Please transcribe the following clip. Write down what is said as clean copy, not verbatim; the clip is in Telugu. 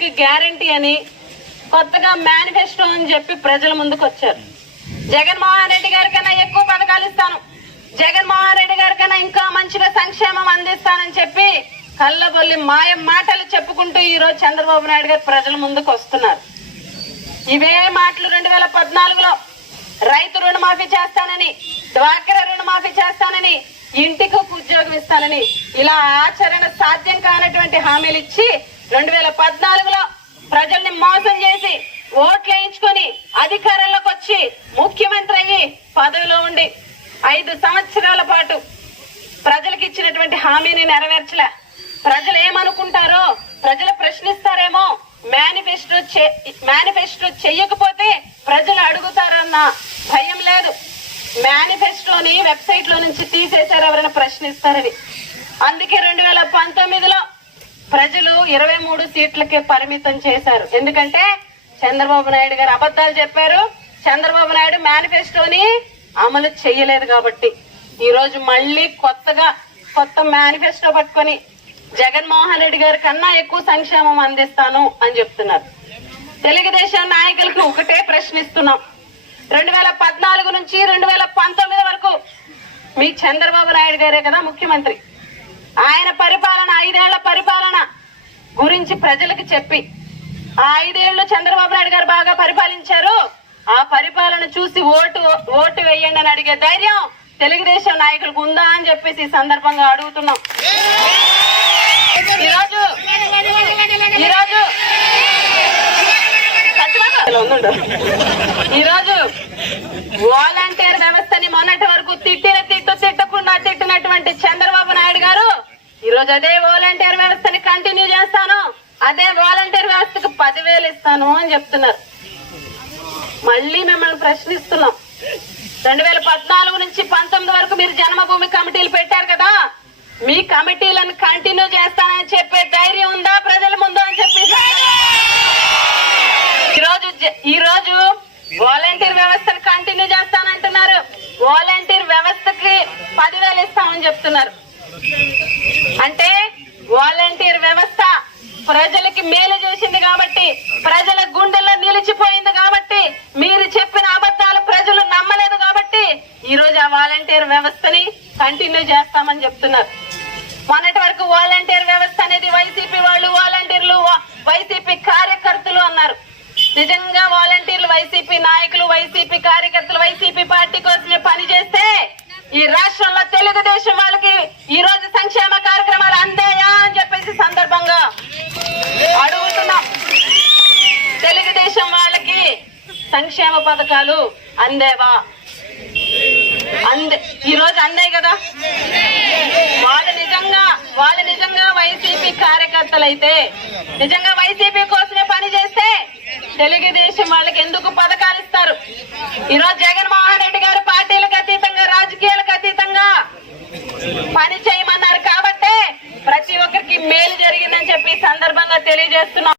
ఇంటికి గ్యారంటీ అని కొత్తగా మేనిఫెస్టో అని చెప్పి ప్రజల ముందుకు వచ్చారు. జగన్మోహన్ రెడ్డి గారి కన్నా ఎక్కువ పథకాలు ఇస్తాను, జగన్మోహన్ రెడ్డి గారి కన్నా ఇంకా మంచిగా సంక్షేమం అందిస్తానని చెప్పి కళ్ళబొల్లి మాయ మాటలు చెప్పుకుంటూ ఈ రోజు చంద్రబాబు నాయుడు గారు ప్రజల ముందుకు వస్తున్నారు. ఇవే మాటలు 2014లో రైతు రుణమాఫీ చేస్తానని, డ్వాక్రా రుణమాఫీ చేస్తానని, ఇంటికి ఉద్యోగం ఇస్తానని ఇలా ఆచరణ సాధ్యం కానటువంటి హామీలు ఇచ్చి 2014లో ప్రజల్ని మోసం చేసి ఓట్లు వేయించుకొని అధికారంలోకి వచ్చి ముఖ్యమంత్రి అయ్యి పదవిలో ఉండి 5 సంవత్సరాల పాటు ప్రజలకు ఇచ్చినటువంటి హామీని నెరవేర్చలే. ప్రజలు ఏమనుకుంటారో, ప్రజలు ప్రశ్నిస్తారేమో, మేనిఫెస్టో చెయ్యకపోతే ప్రజలు అడుగుతారన్న భయం లేదు. మేనిఫెస్టోని వెబ్సైట్ లో నుంచి తీసేశారు ఎవరైనా ప్రశ్నిస్తారని. అందుకే 2019లో ప్రజలు 23 సీట్లకే పరిమితం చేశారు. ఎందుకంటే చంద్రబాబు నాయుడు గారు అబద్ధాలు చెప్పారు, చంద్రబాబు నాయుడు మేనిఫెస్టోని అమలు చేయలేదు. కాబట్టి ఈ రోజు మళ్ళీ కొత్త మేనిఫెస్టో పట్టుకొని జగన్మోహన్ రెడ్డి గారి కన్నా ఎక్కువ సంక్షేమం అందిస్తాను అని చెప్తున్నారు. తెలుగుదేశం నాయకులకు ఒకటే ప్రశ్నిస్తున్నాం, 2014 నుంచి 2019 వరకు మీ చంద్రబాబు నాయుడు గారే కదా ముఖ్యమంత్రి. ఆయన పరిపాలన 5 ఏళ్ల పరిపాలన గురించి ప్రజలకు చెప్పి, ఆ 5 ఏళ్లు చంద్రబాబు నాయుడు గారు బాగా పరిపాలించారు, ఆ పరిపాలన చూసి ఓటు వేయండి అని అడిగే ధైర్యం తెలుగుదేశం నాయకులకు ఉందా అని చెప్పేసి ఈ సందర్భంగా అడుగుతున్నాం. ఈరోజు వాలంటీర్ వ్యవస్థని మొన్నటి వరకు తిట్టినటువంటి చంద్రబాబు నాయుడు గారు ఈరోజు అదే వాలంటీర్ వ్యవస్థని కంటిన్యూ చేస్తాను, అదే వాలంటీర్ వ్యవస్థకు 10,000 ఇస్తాను అని చెప్తున్నారు. మళ్ళీ మిమ్మల్ని ప్రశ్నిస్తున్నాం, 2014 నుంచి 19 వరకు మీరు జన్మభూమి కమిటీలు పెట్టారు కదా, మీ కమిటీలను కంటిన్యూ చేస్తానని చెప్పే ధైర్యం ఉందా ప్రజల ముందు అని చెప్పి ఈ రోజు వాలంటీర్ వ్యవస్థను కంటిన్యూ చేస్తానంటున్నారు, వాలంటీర్ వ్యవస్థకి 10,000 ఇస్తామని చెప్తున్నారు. అంటే వాలంటీర్ వ్యవస్థ ప్రజలకి మేలు చేసింది కాబట్టి, ప్రజల గుండెల్లో నిలిచిపోయింది కాబట్టి, మీరు చెప్పిన అబద్ధాలు ప్రజలు నమ్మలేదు కాబట్టి ఈ రోజు ఆ వాలంటీర్ వ్యవస్థని కంటిన్యూ చేస్తామని చెప్తున్నారు. మొన్నటి వరకు వాలంటీర్ వ్యవస్థ అనేది వైసీపీ వాళ్ళు, వాలంటీర్లు వైసీపీ కార్యకర్తలు అన్నారు. నిజంగా వాలంటీర్లు వైసీపీ నాయకులు, వైసీపీ కార్యకర్తలు వైసీపీ పార్టీ కోసమే పనిచేస్తే ఈ రాష్ట్రంలో తెలుగుదేశం వాళ్ళకి ఈ రోజు సంక్షేమ కార్యక్రమాలు అందాయా అని చెప్పేసి సందర్భంగా అడుగుతున్నాం. తెలుగుదేశం వాళ్ళకి సంక్షేమ పథకాలు అందేవా? ఈ రోజు అందాయి కదా. వాళ్ళు నిజంగా వైసీపీ కార్యకర్తలైతే, నిజంగా వైసీపీ కోసమే పని చేస్తే తెలుగుదేశం వాళ్ళకి ఎందుకు పథకాలు ఇస్తారు? ఈరోజు జగన్మోహన్ రెడ్డి గారు పార్టీలకు అతీతంగా, రాజకీయాలకు అతీతంగా పని చేయమన్నారు కాబట్టి ప్రతి ఒక్కరికి మేలు జరిగిందని చెప్పి సందర్భంగా తెలియజేస్తున్నాం.